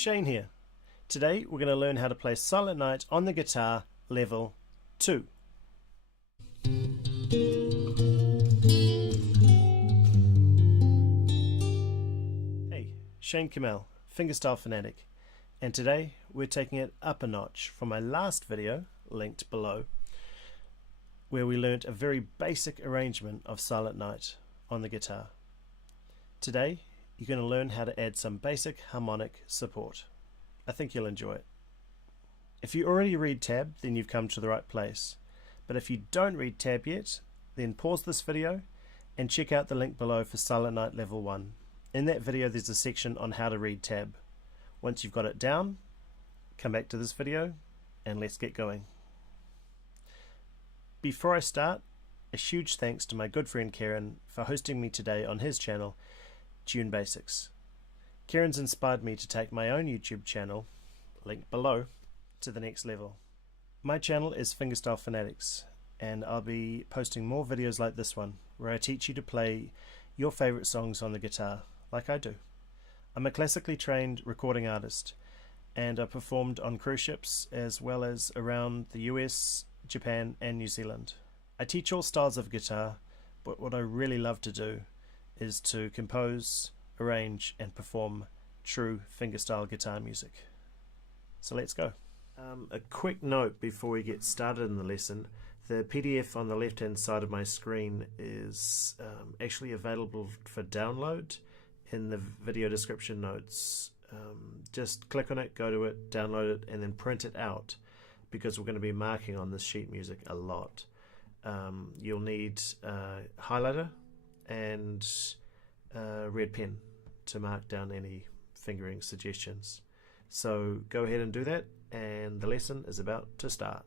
Shane here. Today we're going to learn how to play Silent Night on the guitar level 2. Hey, Shane Cammell, Fingerstyle Fanatic, and today we're taking it up a notch from my last video, linked below, where we learnt a very basic arrangement of Silent Night on the guitar. Today you're going to learn how to add some basic harmonic support. I think you'll enjoy it. If you already read tab, then you've come to the right place. But if you don't read tab yet, then pause this video and check out the link below for Silent Night Level 1. In that video there's a section on how to read tab. Once you've got it down, come back to this video and let's get going. Before I start, a huge thanks to my good friend Kerin for hosting me today on his channel, Tune Basics. Kerin's inspired me to take my own YouTube channel, linked below, to the next level. My channel is Fingerstyle Fanatics, and I'll be posting more videos like this one, where I teach you to play your favourite songs on the guitar, like I do. I'm a classically trained recording artist, and I performed on cruise ships as well as around the US, Japan and New Zealand. I teach all styles of guitar, but what I really love to do is to compose, arrange and perform true fingerstyle guitar music. So let's go. A quick note before we get started in the lesson: the PDF on the left hand side of my screen is actually available for download in the video description notes. Just click on it, go to it, download it and then print it out, because we're going to be marking on this sheet music a lot. You'll need a highlighter and a red pen to mark down any fingering suggestions. So go ahead and do that, and the lesson is about to start.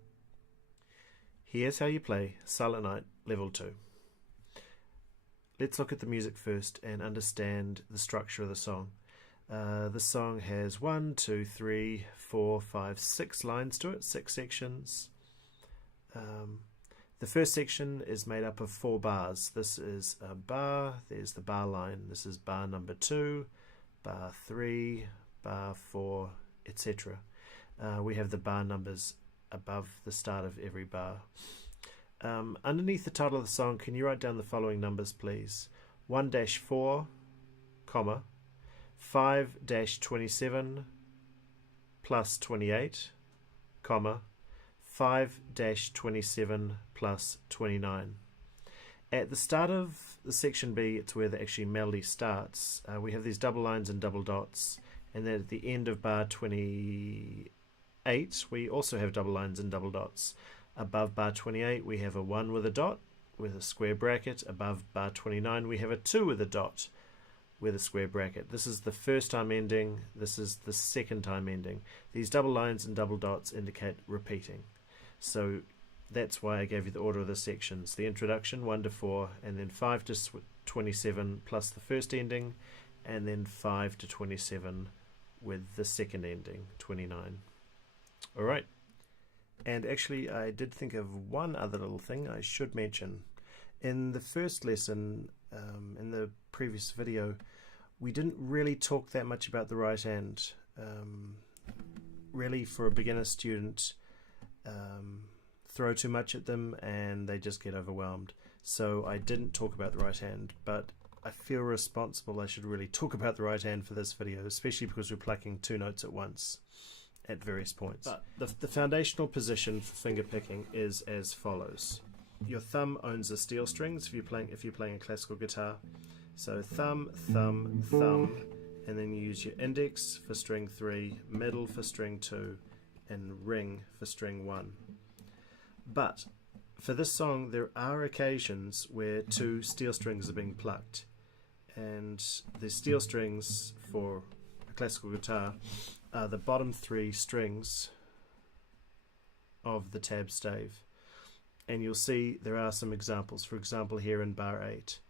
Here's how you play Silent Night Level 2. Let's look at the music first and understand the structure of the song. The song has 1, 2, 3, 4, 5, 6 lines to it, 6 sections. The first section is made up of 4 bars. This is a bar, there's the bar line, this is bar number 2, bar 3, bar 4, etc. We have the bar numbers above the start of every bar. Underneath the title of the song, can you write down the following numbers please? 1-4, comma, 5-27 plus 28, comma, 5-27 plus 29. At the start of the section B, it's where the actually melody starts. We have these double lines and double dots, and then at the end of bar 28 we also have double lines and double dots. Above bar 28 we have a 1 with a dot with a square bracket. Above bar 29 we have a 2 with a dot with a square bracket. This is the first time ending, this is the second time ending. These double lines and double dots indicate repeating. So that's why I gave you the order of the sections. The introduction 1-4, and then 5-27 plus the first ending, and then 5-27 with the second ending, 29. Alright, and actually I did think of one other little thing I should mention. In the first lesson, in the previous video, we didn't really talk that much about the right hand. Really, for a beginner student, throw too much at them and they just get overwhelmed. So I didn't talk about the right hand, but I feel responsible. I should really talk about the right hand for this video, especially because we're plucking 2 notes at once at various points. But the foundational position for finger picking is as follows. Your thumb owns the steel strings if you're playing a classical guitar. So thumb, thumb, thumb, and then you use your index for string 3, middle for string 2, and ring for string 1. But for this song there are occasions where 2 steel strings are being plucked, and the steel strings for a classical guitar are the bottom 3 strings of the tab stave. And you'll see there are some examples. For example, here in bar 8,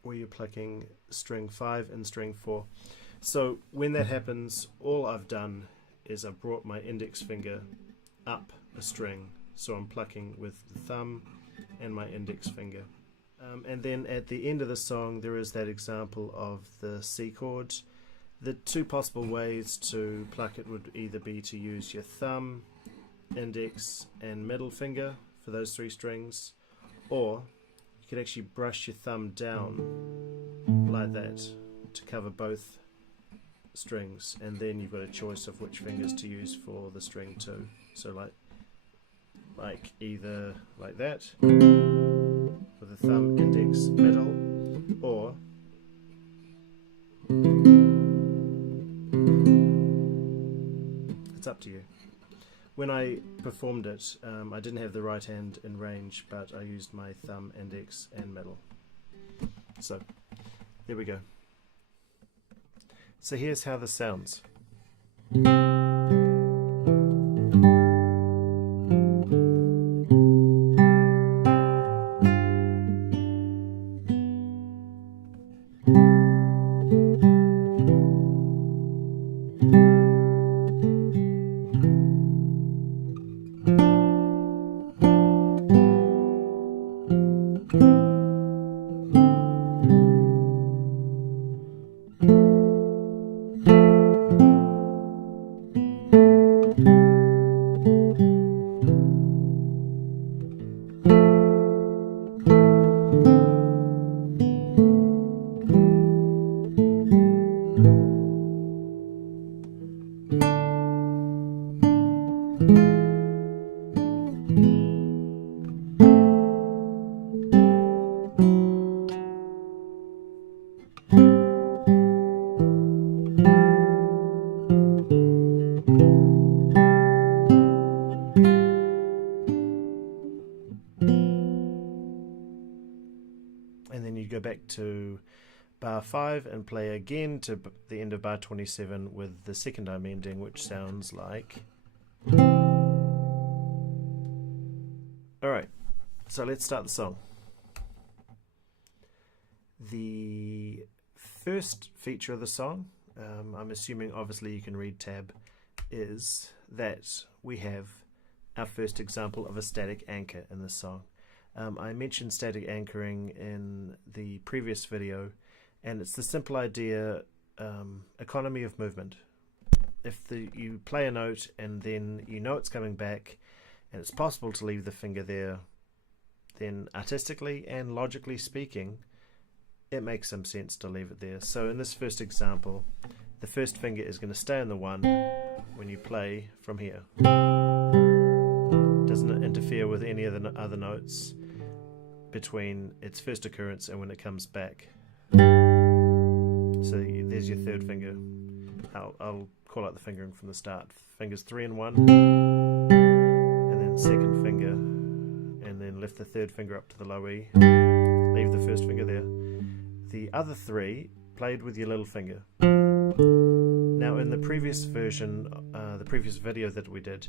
where you're plucking string 5 and string 4. So when that happens, all I've done is I've brought my index finger up a string. So I'm plucking with the thumb and my index finger. And then at the end of the song there is that example of the C chord The two possible ways to pluck it would either be to use your thumb, index and middle finger for those 3 strings, or you could actually brush your thumb down like that to cover both strings, and then you've got a choice of which fingers to use for the string 2. So like either like that with the thumb, index, middle, or it's up to you. When I performed it, I didn't have the right hand in range, but I used my thumb, index and middle. So there we go. So here's how this sounds. And then you go back to bar 5 and play again to the end of bar 27 with the second I'm ending, which sounds like. Alright, so let's start the song. The first feature of the song, I'm assuming obviously you can read tab, is that we have our first example of a static anchor in this song. I mentioned static anchoring in the previous video, and it's the simple idea, economy of movement. If you play a note and then you know it's coming back and it's possible to leave the finger there, then artistically and logically speaking it makes some sense to leave it there. So in this first example, the first finger is going to stay on the 1 when you play from here. It doesn't interfere with any of the other notes between its first occurrence and when it comes back. So there's your third finger. I'll call out the fingering from the start. Fingers 3 and 1, and then second finger, and then lift the third finger up to the low E. Leave the first finger there. The other 3 played with your little finger. Now in the previous version, the previous video that we did,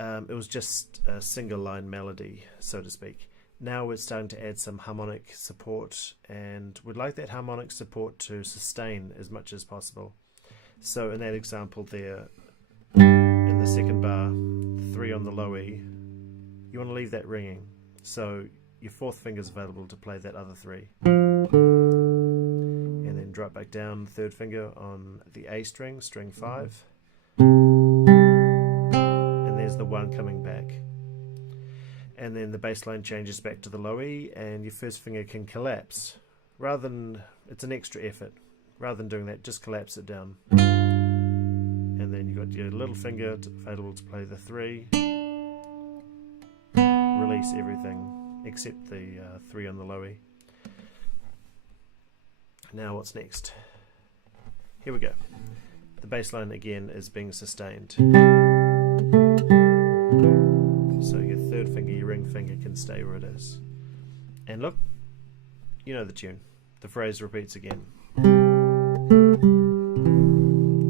it was just a single line melody, so to speak. Now we're starting to add some harmonic support, and we'd like that harmonic support to sustain as much as possible. So in that example there, in the second bar, 3 on the low E, you want to leave that ringing. So your fourth finger is available to play that other 3. And then drop back down, third finger on the A string, string 5. And there's the 1 coming back. And then the bass line changes back to the low E, and your first finger can collapse. Rather than, it's an extra effort. Rather than doing that, just collapse it down. And then you've got your little finger available to play the 3. Release everything except the 3 on the low E. Now what's next? Here we go. The bass line again is being sustained. So your third finger, your ring finger, can stay where it is. And look, you know the tune. The phrase repeats again.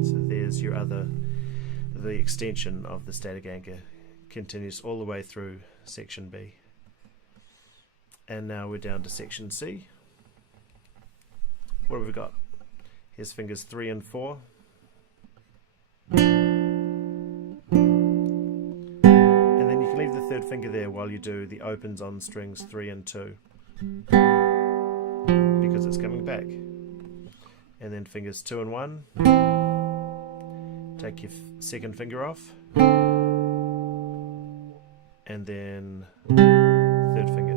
So there's your the extension of the static anchor. Continues all the way through section B. And now we're down to section C. What have we got? Here's fingers 3 and 4. Leave the third finger there while you do the opens on strings 3 and 2, because it's coming back. and then fingers 2 and 1. Take your second finger off, and then third finger.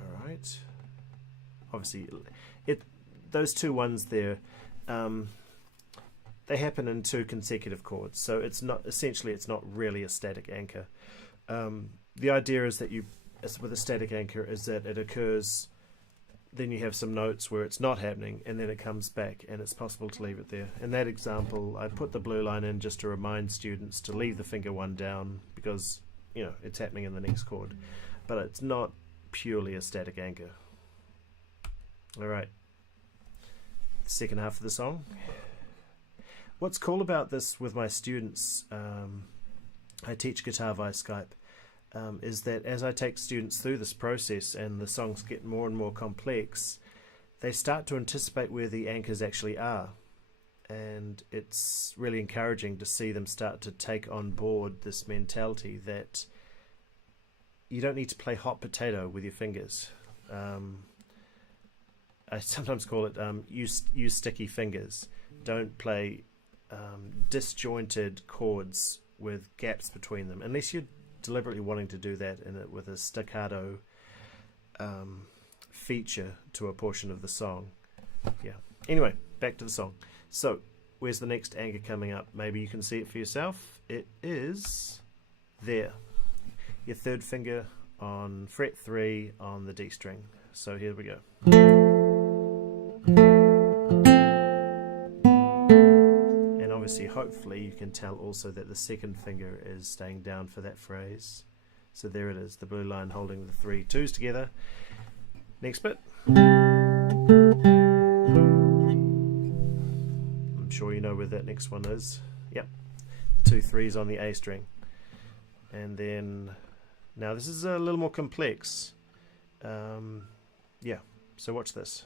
Alright. Obviously, those 2 ones there, they happen in 2 consecutive chords, so it's not really a static anchor. The idea is that with a static anchor is that it occurs, then you have some notes where it's not happening, and then it comes back, and it's possible to leave it there. In that example, I put the blue line in just to remind students to leave the finger 1 down, because it's happening in the next chord, but it's not purely a static anchor. Alright, the second half of the song. What's cool about this with my students, I teach guitar via Skype, is that as I take students through this process and the songs get more and more complex, they start to anticipate where the anchors actually are, and it's really encouraging to see them start to take on board this mentality that you don't need to play hot potato with your fingers. I sometimes call it use sticky fingers. Don't play disjointed chords with gaps between them, unless you're deliberately wanting to do that with a staccato feature to a portion of the song. Yeah. Anyway, back to the song. So, where's the next anchor coming up? Maybe you can see it for yourself. It is there. Your third finger on fret 3 on the D string. So here we go. Obviously, hopefully you can tell also that the second finger is staying down for that phrase. So there it is, the blue line holding the 3 2s together. Next bit. I'm sure you know where that next one is. Yep, the 2 3s on the A string. And then, now this is a little more complex. Yeah, so watch this.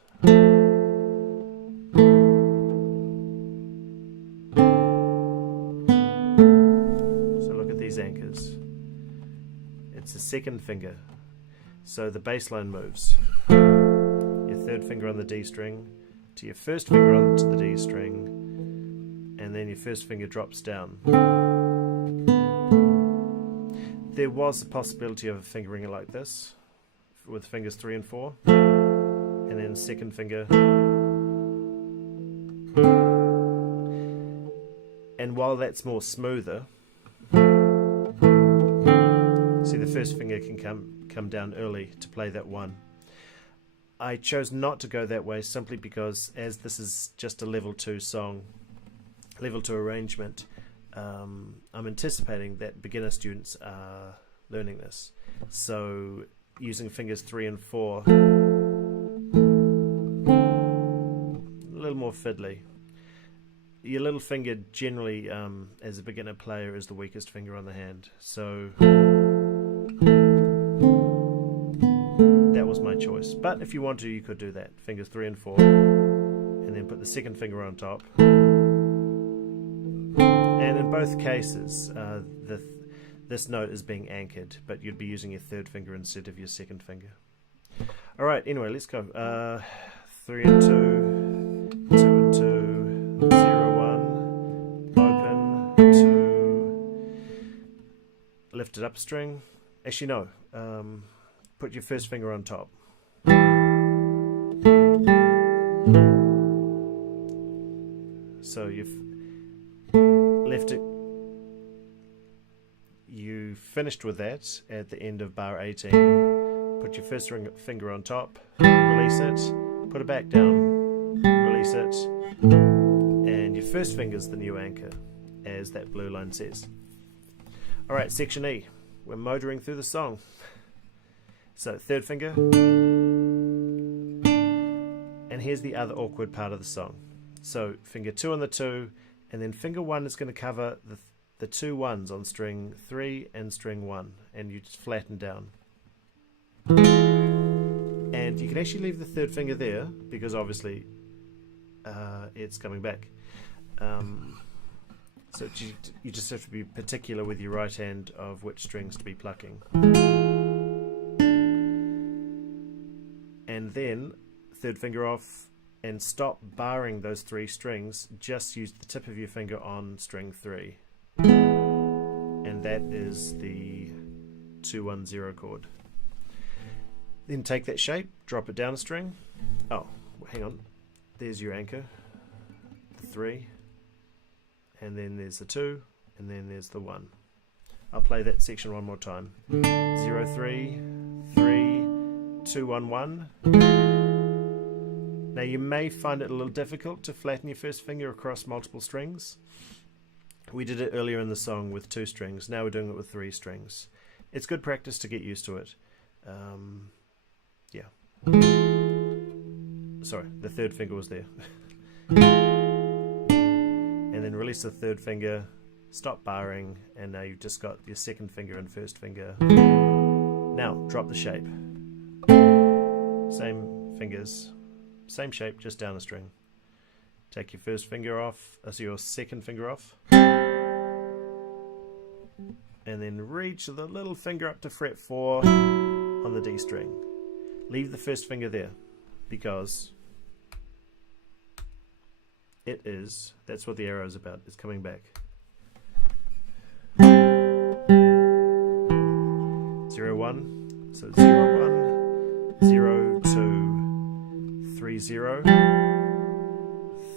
Anchors. It's the second finger, so the bass line moves. Your third finger on the D string to your first finger onto the D string, and then your first finger drops down. There was the possibility of a fingering it like this with fingers 3 and 4, and then second finger, and while that's more smoother, see, the first finger can come down early to play that 1. I chose not to go that way simply because, as this is just a level 2 song, level 2 arrangement, I'm anticipating that beginner students are learning this. So using fingers 3 and 4, a little more fiddly. Your little finger generally, as a beginner player, is the weakest finger on the hand. So that was my choice. But if you want to, you could do that. Fingers 3 and 4. And then put the second finger on top. And in both cases, this note is being anchored, but you'd be using your third finger instead of your second finger. Alright, anyway, let's go. 3 and 2, 2 and 2, 0, 1, open, 2, lifted up string. Actually, no. Put your first finger on top. So you've left it. You finished with that at the end of bar 18. Put your first finger on top, release it, put it back down, release it, and your first finger's the new anchor, as that blue line says. Alright, section E. We're motoring through the song. So, third finger. And here's the other awkward part of the song. So, finger 2 on the 2, and then finger 1 is going to cover the 2 1s on string 3 and string 1, and you just flatten down. And you can actually leave the third finger there, because obviously it's coming back. So you just have to be particular with your right hand of which strings to be plucking. And then third finger off, and stop barring those 3 strings. Just use the tip of your finger on string 3. And that is the 2-1-0 chord. Then take that shape, drop it down a string. Oh, hang on. There's your anchor. The 3. And then there's the 2. And then there's the 1. I'll play that section one more time. 0, 3, 3, 2, 1, 1. Now you may find it a little difficult to flatten your first finger across multiple strings. We did it earlier in the song with 2 strings. Now we're doing it with 3 strings. It's good practice to get used to it. Yeah. Sorry, the third finger was there. And then release the third finger, stop barring, and now you've just got your second finger and first finger. Now drop the shape. Same fingers, same shape, just down a string. Take your first finger off, so your second finger off, and then reach the little finger up to fret 4 on the D string. Leave the first finger there because that's what the arrow is about. It's coming back. 0, 1, so 0, 1, 0, 2, 3, 0,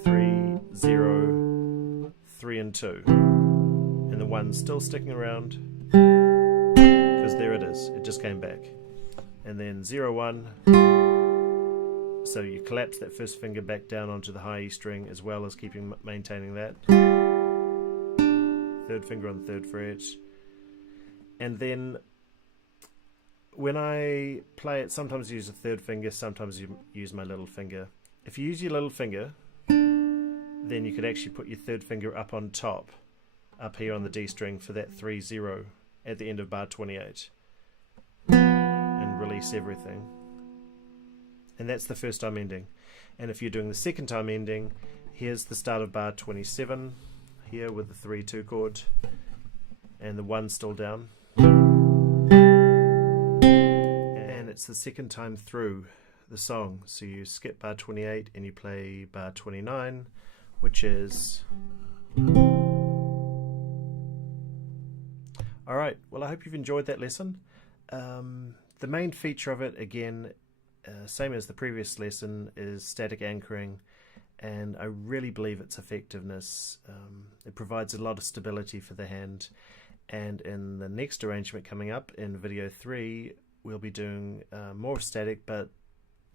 3, 0, 3 and 2. And the 1's still sticking around because there it is. It just came back. And then 0, 1. So you collapse that first finger back down onto the high E string as well as maintaining that. Third finger on the 3rd fret. And then when I play it, sometimes I use a 3rd finger, sometimes you use my little finger. If you use your little finger, then you could actually put your 3rd finger up on top, up here on the D string for that 3-0 at the end of bar 28. And release everything. And that's the first time ending. And if you're doing the second time ending, here's the start of bar 27 here with the 3-2 chord and the 1 still down. And it's the second time through the song. So you skip bar 28 and you play bar 29, which is... Alright, well I hope you've enjoyed that lesson. The main feature of it, again, same as the previous lesson, is static anchoring, and I really believe its effectiveness. It provides a lot of stability for the hand, and in the next arrangement coming up in video 3 we'll be doing more static but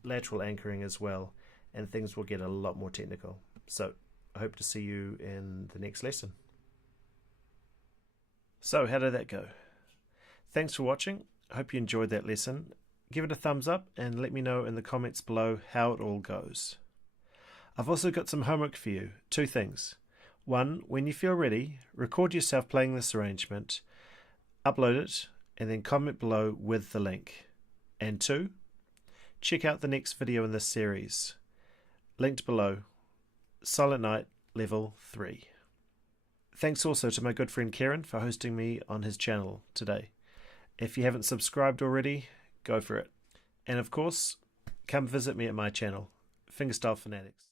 lateral anchoring as well, and things will get a lot more technical. So I hope to see you in the next lesson. So how did that go? Thanks for watching. I hope you enjoyed that lesson. Give it a thumbs up and let me know in the comments below how it all goes. I've also got some homework for you. 2 things. 1, when you feel ready, record yourself playing this arrangement, upload it, and then comment below with the link. And 2, check out the next video in this series. Linked below. Silent Night Level 3. Thanks also to my good friend Kerin for hosting me on his channel today. If you haven't subscribed already, go for it. And of course, come visit me at my channel, Fingerstyle Fanatics.